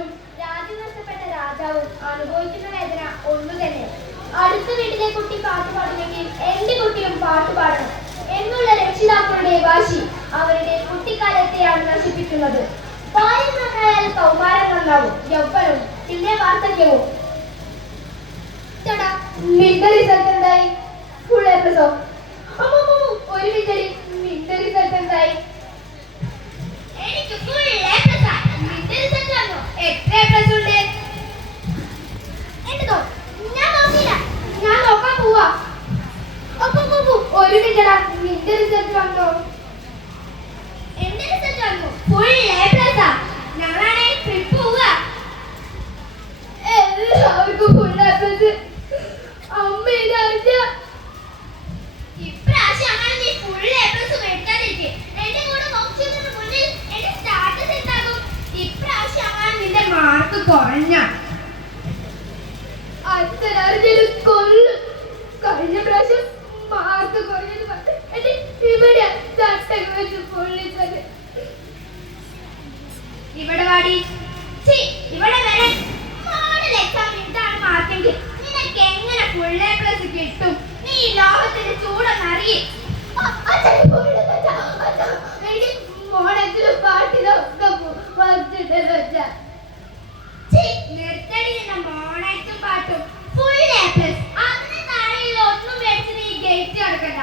കുഞ്ഞും രാജ്യം നഷ്ടപ്പെട്ട രാജാവും അനുഭവിക്കുന്ന വേദന ഒന്നു തന്നെ. അടുത്ത വീട്ടിലെ കുട്ടി പാട്ട് പാടുമെങ്കിൽ എന്റെ കുട്ടിയും പാട്ട് പാടണം എന്നുള്ള രക്ഷിതാക്കളുടെ വാശി അവരുടെ കുട്ടിക്കാലത്തെയാണ് നശിപ്പിക്കുന്നത് ബാല്യം നന്നായാൽ കൗമാരം നന്നാവും യൗവനവും പിന്നെ വാർദ്ധക്യവും. ഫുൾ ഒരു മിനിറ്റ് ഒരു മിനിറ്റടാ മിഡ് റിസൾട്ട് വന്നോ എന്റെ റിസൾട്ട് വന്നു ഫുൾ ഇവിടെ വെച്ച് ഇവിടെ വാടി. ഇവിടെ വരെ. മോഡൽ എക്സാം ഇതാണ് മാർക്കെങ്കിൽ നിനക്ക് എങ്ങനെ ഫുൾ എ കിട്ടും? നീ ലോകത്തിന്റെ ചൂടൊന്നറിയേ നിർത്തടി നിന്ന മോണായിട്ടും പാട്ടും ഫുൾ എ പ്ലസ് അതിന് താഴെയുള്ള ഒന്നും വെച്ച് നീ ഗേറ്റ് കൊടുക്കണ്ട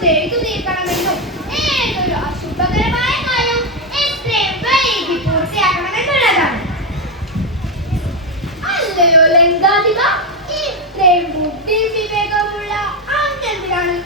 ചെയ്തു തീർക്കണമെന്നും ഏതൊരു അശുഭകരമായ കാര്യം എത്രയും വൈകി പൂർത്തിയാക്കണമെന്നുള്ളതാണ്. അല്ലയോ ലങ്കാധിക ഇത്രയും ബുദ്ധി വിവേകമുള്ള അങ്ങനെയാണ്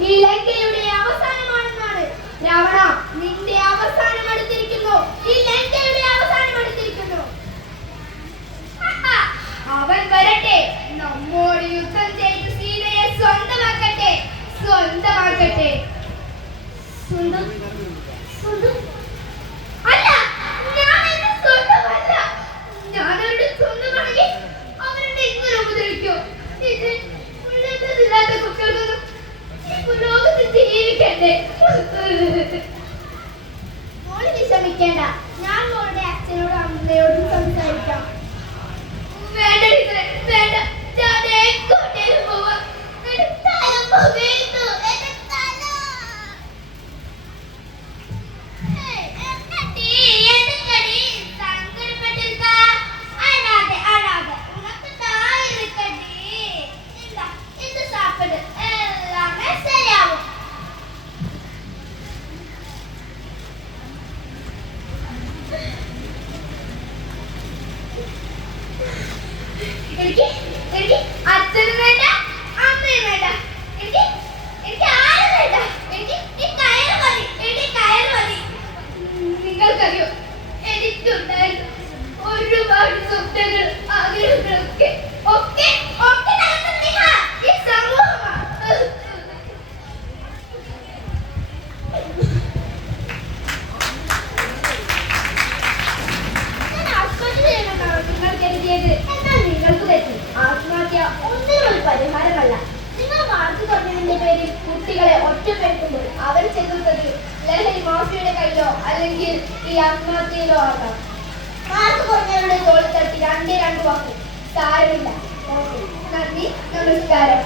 ഈ ലങ്കയുടെ അവസാനമാണെന്നാണ്. രാവണ നിന്റെ അവസാനം അടുത്തിരിക്കുന്നു. ഈ ലങ്കയുടെ അവസാനം അടുത്തിരിക്കുന്നു. അവൻ വരട്ടെ. നമ്മോട് യുദ്ധം ചെയ്ത് സീതയെ സ്വന്തമാക്കട്ടെ. സ്വന്തമാക്കട്ടെ. സ്വന്തം ലോകത്ത് ജീവിക്കണ്ടേ മോൾ വിഷമിക്കേണ്ട. Kırgit, kırgit. അല്ലെങ്കിൽ ഈ ആത്മഹത്യയിലോ ആകാം. മാർക്ക് കുറഞ്ഞവരുടെ തോളിൽ തട്ടി രണ്ടേ രണ്ട് വാക്കും. സാരമില്ല. നന്ദി. നമസ്കാരം.